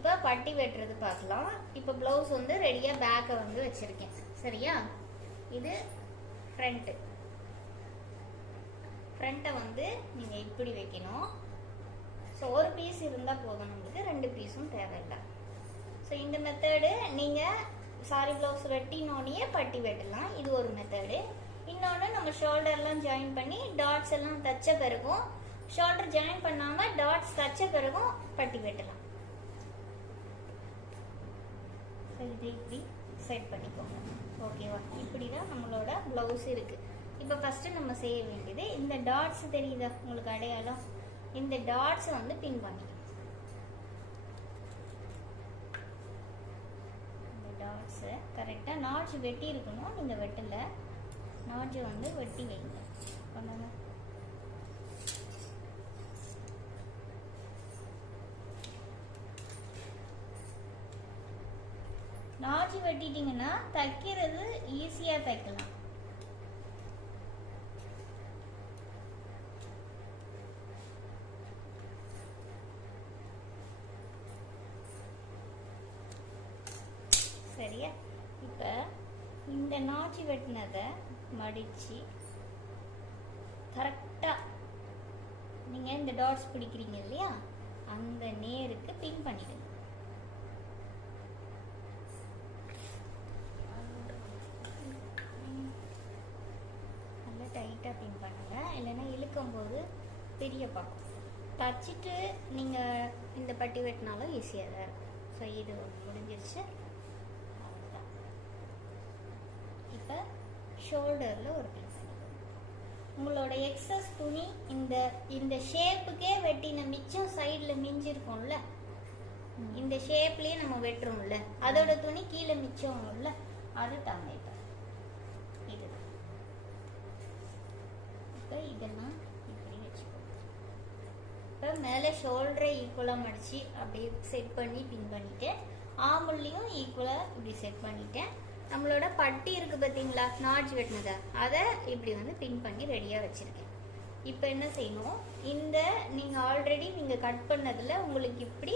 இப்போ பட்டி வெட்டுறது பார்க்கலாம். இப்போ ப்ளவுஸ் வந்து ரெடியாக பேக்கை வந்து வச்சுருக்கேன். சரியா? இது ஃப்ரண்ட்டு ஃப்ரண்ட்டை வந்து நீங்கள் இப்படி வைக்கணும். ஸோ ஒரு பீஸ் இருந்தால் போதும். நம்மளுக்கு ரெண்டு பீஸும் தேவையில்லை. ஸோ இந்த மெத்தடு நீங்கள் சாரி ப்ளவுஸ் வெட்டினோடனே பட்டி வெட்டலாம். இது ஒரு மெத்தடு இன்னொன்று நம்ம ஷோல்டர்லாம் ஜாயின் பண்ணி டாட்ஸ் எல்லாம் தச்ச பிறகும் ஷோல்டர் ஜாயின் பண்ணாமல் டாட்ஸ் தச்ச பிறகும் பட்டி வெட்டலாம். ஸோ இது இப்படி செட் பண்ணிக்கோங்க. ஓகேவா இப்படி தான் நம்மளோட ப்ளவுஸ் இருக்குது இப்போ ஃபஸ்ட்டு நம்ம செய்ய வேண்டியது இந்த டாட்ஸ் தெரியுதா? உங்களுக்கு அடையாளம்? இந்த டாட்ஸை வந்து பின் பண்ணிக்கணும் இந்த டாட்ஸை கரெக்டாக நாட்ஜ் வெட்டி இருக்கணும் நீங்கள் வெட்டலை. நாட்ஜை வந்து வெட்டி வைங்க. பண்ணல நாச்சி வெட்டிட்டீங்கன்னா தைக்கிறது ஈஸியாக தைக்கலாம். சரியா? இப்போ இந்த நாச்சி வெட்டினதை மடித்து கரெக்டாக நீங்கள் இந்த டாட்ஸ் பிடிக்கிறீங்க இல்லையா? அந்த நேருக்கு பின் பண்ணிடுங்க நல்லா டைட்டாக பின் பண்ணுங்க இல்லைன்னா போது பெரிய பார்க்கும். தச்சுட்டு நீங்கள் இந்த பட்டி வெட்டினாலும் ஈஸியாக தான் இருக்கும். ஸோ இது முடிஞ்சிருச்சு. இப்போ ஷோல்டரில் ஒரு பீஸ் உங்களோட எக்ஸஸ் துணி இந்த இந்த ஷேப்புக்கே வெட்டின மிச்சம் சைடில் மிஞ்சிருக்கும்ல? இந்த ஷேப்லேயே நம்ம வெட்டுறோம்ல? அதோட துணி கீழே மிச்சம்ல அது தாங்க இப்போ இப்போ இதெல்லாம் இப்படி வச்சுக்கோங்க இப்போ மேலே ஷோல்டரை ஈக்குவலாக மடித்து அப்படியே செட் பண்ணி பின் பண்ணிவிட்டு ஆம்புள்ளையும் ஈக்குவலாக இப்படி செட் பண்ணிட்டேன் நம்மளோட பட்டி இருக்குது பார்த்தீங்களா நாட்ச் வெட்டினதை அதை இப்படி வந்து பின் பண்ணி ரெடியாக வச்சுருக்கேன். இப்போ என்ன செய்யணும்? இந்த நீங்கள் ஆல்ரெடி நீங்கள் கட் பண்ணதில் உங்களுக்கு இப்படி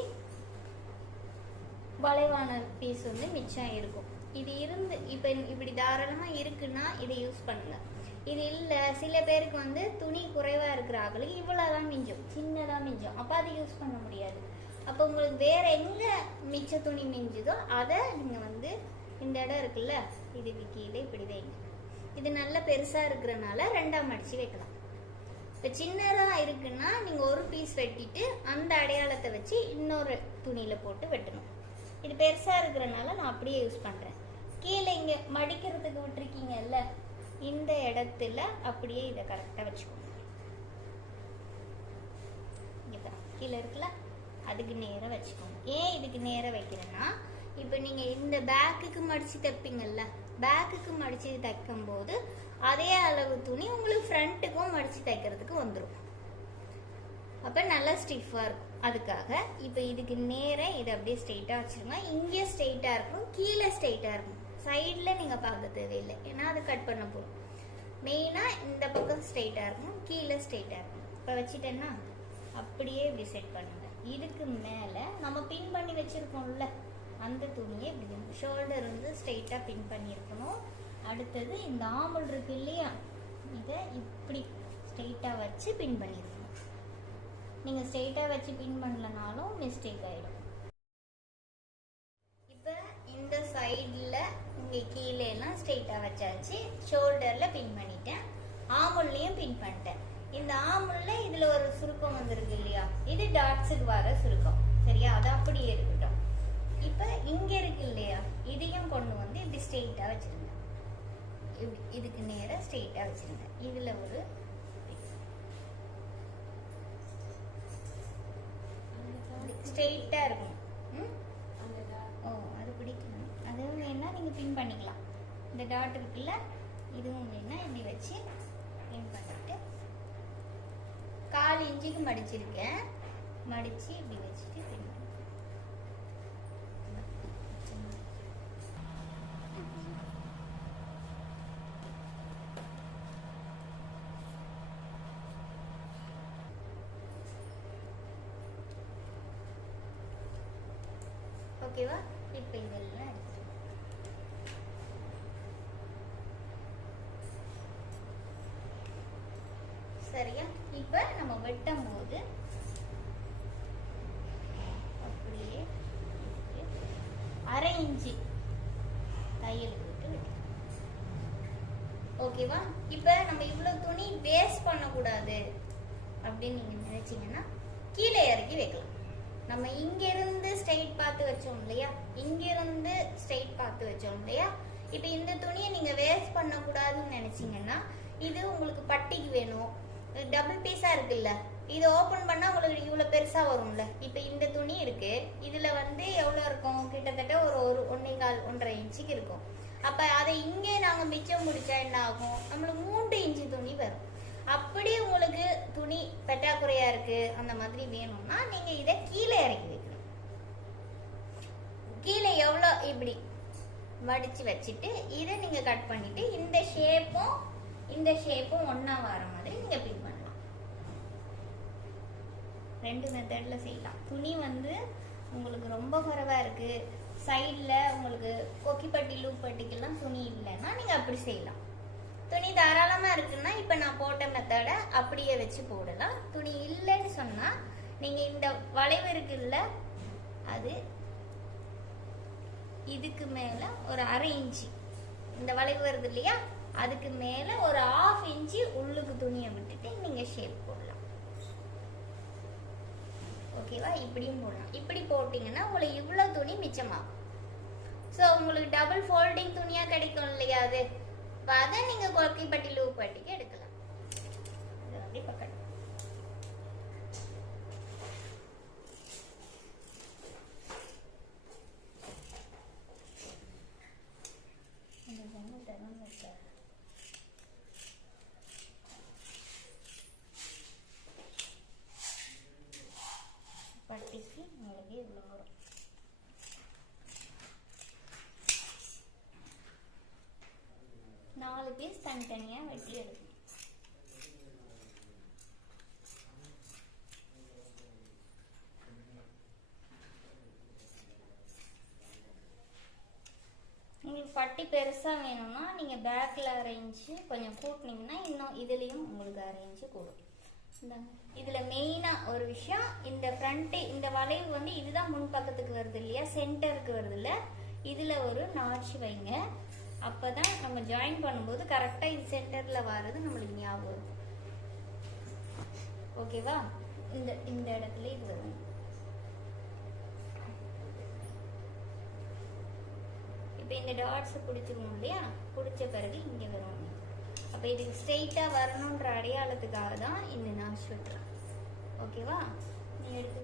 வளைவான பீஸ் வந்து மிச்சம் இருக்கும் இது இருந்து இப்போ இப்படி தாராளமாக இருக்குன்னா இதை யூஸ் பண்ணுங்கள் இது இல்லை சில பேருக்கு வந்து துணி குறைவாக இருக்கிற ஆளுக்கு இவ்வளோதான் மிஞ்சும். சின்னதாக மிஞ்சும். அப்போ அதை யூஸ் பண்ண முடியாது. அப்போ உங்களுக்கு வேற எங்கே மிச்ச துணி மிஞ்சுதோ அதை நீங்கள் வந்து இந்த இடம் இருக்குல்ல இதுக்கு கீழே இப்படி வைங்க. இது நல்ல பெருசாக இருக்கிறனால ரெண்டாம் அடிச்சு வைக்கலாம். இப்போ சின்னதாக இருக்குன்னா நீங்கள் ஒரு பீஸ் வெட்டிட்டு அந்த அடையாளத்தை வச்சு இன்னொரு துணியில் போட்டு வெட்டணும். இது பெருசாக இருக்கிறனால நான் அப்படியே யூஸ் பண்ணுறேன் கீழே இங்கே மடிக்கிறதுக்கு விட்டுருக்கீங்கல்ல இந்த இடத்துல அப்படியே இதை கரெக்டாக வச்சுக்கோங்க. கீழே இருக்குல்ல? அதுக்கு நேராக வச்சுக்கோங்க. ஏன் இதுக்கு நேராக வைக்கிறேன்னா இப்போ நீங்கள் இந்த பேக்குக்கு மடித்து தைப்பீங்கல்ல பேக்குக்கு மடித்து தைக்கும்போது அதே அளவு துணி உங்களுக்கு ஃப்ரண்ட்டுக்கும் மடித்து தைக்கிறதுக்கு வந்துடும் அப்போ நல்லா ஸ்டிஃபாக இருக்கும். அதுக்காக இப்போ இதுக்கு நேராக இதை அப்படியே ஸ்ட்ரெயிட்டாக வச்சுருங்க. இங்கே ஸ்ட்ரெயிட்டாக இருக்கும் கீழே ஸ்ட்ரெயிட்டாக இருக்கும். சைடில் நீங்கள் பார்க்க தேவையில்லை. ஏன்னா அது கட் பண்ண போகிறோம் மெயினாக இந்த பக்கம் ஸ்ட்ரெயிட்டாக இருக்கும் கீழே ஸ்ட்ரெயிட்டாக இருக்கும் இப்போ வச்சுட்டேன்னா அப்படியே இப்படி செட் பண்ணுங்க. இதுக்கு மேலே நம்ம பின் பண்ணி வச்சுருக்கோம்ல அந்த துணியை இப்படி ஷோல்டர் வந்து ஸ்ட்ரெயிட்டாக பின் பண்ணியிருக்கணும். அடுத்தது இந்த ஆமல் இருக்கு இல்லையா இதை இப்படி ஸ்ட்ரெயிட்டாக வச்சு பின் பண்ணியிருக்கணும். நீங்கள் ஸ்ட்ரெயிட்டாக வச்சு பின் பண்ணலனாலும் மிஸ்டேக் ஆகிடும் இப்போ இந்த சைடில் இங்கே கீழே எல்லாம் ஸ்ட்ரெயிட்டாக வச்சாச்சு. ஷோல்டரில் பின் பண்ணிட்டேன். ஆமுல்லையும் பின் பண்ணிட்டேன். இந்த ஆமுல்ல இதில் ஒரு சுருக்கம் வந்திருக்கு இல்லையா? இது டாட்ஸுக்கு வர சுருக்கம். சரியா? அது அப்படியே இருக்கட்டும். இப்போ இங்கே இருக்கு இல்லையா? இதையும் கொண்டு வந்து இப்படி ஸ்ட்ரெயிட்டாக வச்சிருங்க இதுக்கு நேராக ஸ்ட்ரெயிட்டாக வச்சிருங்க இதில் ஒரு ஸ்ட்ரெயிட்டாக இருக்கும் ம்? ஓ அது பிடிக்கணும் அதுவும் வேணா நீங்கள் பின் பண்ணிக்கலாம். இந்த டாட் இருக்குல்ல இதுவும் வேணா இப்படி வச்சு பின் பண்ணிட்டு கால் இன்ச்சுக்கு மடிச்சிருக்கேன். மடித்து இப்படி வச்சுட்டு பின் ஓகேவா? இப்போ இதெல்லாம் சரியா? இப்போ நம்ம வெட்டும் போது அப்படியே அரை இன்ச்சு தையலுக்கு ஓகேவா இப்போ நம்ம இவ்வளோ துணி வேஸ்ட் பண்ணக்கூடாது அப்படின்னு நீங்கள் நினைச்சீங்கன்னா கீழே இறக்கி வைக்கலாம். நம்ம இங்கேருந்து ஸ்ட்ரைட் பார்த்து வச்சோம் இல்லையா? இங்கேருந்து ஸ்ட்ரைட் பார்த்து வச்சோம் இல்லையா? இப்போ இந்த துணியை நீங்கள் வேஸ்ட் பண்ணக்கூடாதுன்னு நினைச்சீங்கன்னா இது உங்களுக்கு பட்டிக்கு வேணும். டபுள் பீஸாக இருக்குல்ல. இது ஓப்பன் பண்ணால் உங்களுக்கு இவ்வளோ பெருசாக வரும்ல. இப்போ இந்த துணி இருக்கு. இதில் வந்து எவ்வளோ இருக்கும்? கிட்டத்தட்ட ஒரு ஒரு ஒன்றே கால் ஒன்றரை இன்ச்சுக்கு இருக்கும். அப்போ அதை இங்கே நாங்கள் மிச்சம் முடிச்சா என்ன ஆகும்? நம்மளுக்கு மூன்று இன்ச்சு துணி வரும். அப்படி உங்களுக்கு துணி பற்றாக்குறையா இருக்கு அந்த மாதிரி வேணும்னா நீங்க இதை கீழே இறக்கி வைக்கணும். கீழே எவ்வளோ இப்படி மடிச்சு வச்சுட்டு இதை நீங்க கட் பண்ணிட்டு இந்த ஷேப்பும் இந்த ஷேப்பும் ஒன்றா வர மாதிரி நீங்கள் பின் பண்ணலாம். ரெண்டு மெத்தடில் செய்யலாம். துணி வந்து உங்களுக்கு ரொம்ப குறைவாக இருக்குது சைடில் உங்களுக்கு கொக்கிப்பட்டி லூப் பட்டிக்கெல்லாம் துணி இல்லைன்னா நீங்கள் அப்படி செய்யலாம். துணி தாராளமாக இருக்குன்னா இப்போ நான் போட்ட மெத்தடை அப்படியே வச்சு போடலாம். துணி இல்லைன்னு சொன்னால் நீங்கள் இந்த வளைவு இருக்குல்ல அது இதுக்கு மேலே ஒரு அரை இன்ச்சு. இந்த வளைவு வருது இல்லையா? அதுக்கு மேல ஒரு ஆஃப் இன்ச்சு உள்ளுக்கு துணியை விட்டுட்டு நீங்க ஷேப் போடலாம். ஓகேவா இப்படியும் போடலாம். இப்படி போட்டீங்கன்னா உங்களுக்கு இவ்வளோ துணி மிச்சமாகும். ஸோ உங்களுக்கு டபுள் ஃபோல்டிங் துணியா கிடைக்கும் இல்லையா அது? அப்ப அதை நீங்க கொல்கைப்பட்டி லூப் பட்டிக்கு எடுக்கலாம் இது அப்படி பக்கம் இந்த ஜன்னல் திறந்து வச்சா. பட்டிக்கு உங்களுக்கு இவ்வளோ வரும் நாலு பீஸ் தனித்தனியாக வெட்டி எடுக்கணும். உங்களுக்கு பட்டி பெருசாக வேணும்னா நீங்கள் பேக்கில் அரேஞ்சு கொஞ்சம் கூட்டினீங்கன்னா இன்னும் இதுலேயும் உங்களுக்கு அரேஞ்சு கூடும். இந்தாங்க. இதில் மெயினாக ஒரு விஷயம் இந்த ஃப்ரண்ட்டு இந்த வளைவு வந்து இதுதான் முன் பக்கத்துக்கு வருது இல்லையா? சென்டருக்கு வருது இல்லை? இதில் ஒரு நாச்சு வைங்க. அப்பதான் நம்ம ஜாயின் பண்ணும்போது கரெக்டா இது சென்டர்ல வர்றது நம்மளுக்கு ஞாபகம் ஓகேவா இந்த இந்த இடத்துல இது வரும். இப்போ இந்த டாட்ஸ் பிடிச்சிக்கணும் இல்லையா? பிடிச்ச பிறகு இங்கே வரும். அப்போ இதுக்கு ஸ்ட்ரெயிட்டாக வரணுன்ற அடையாளத்துக்காக தான் இந்த நான் சுட்டுறேன் ஓகேவா நீ எடுத்து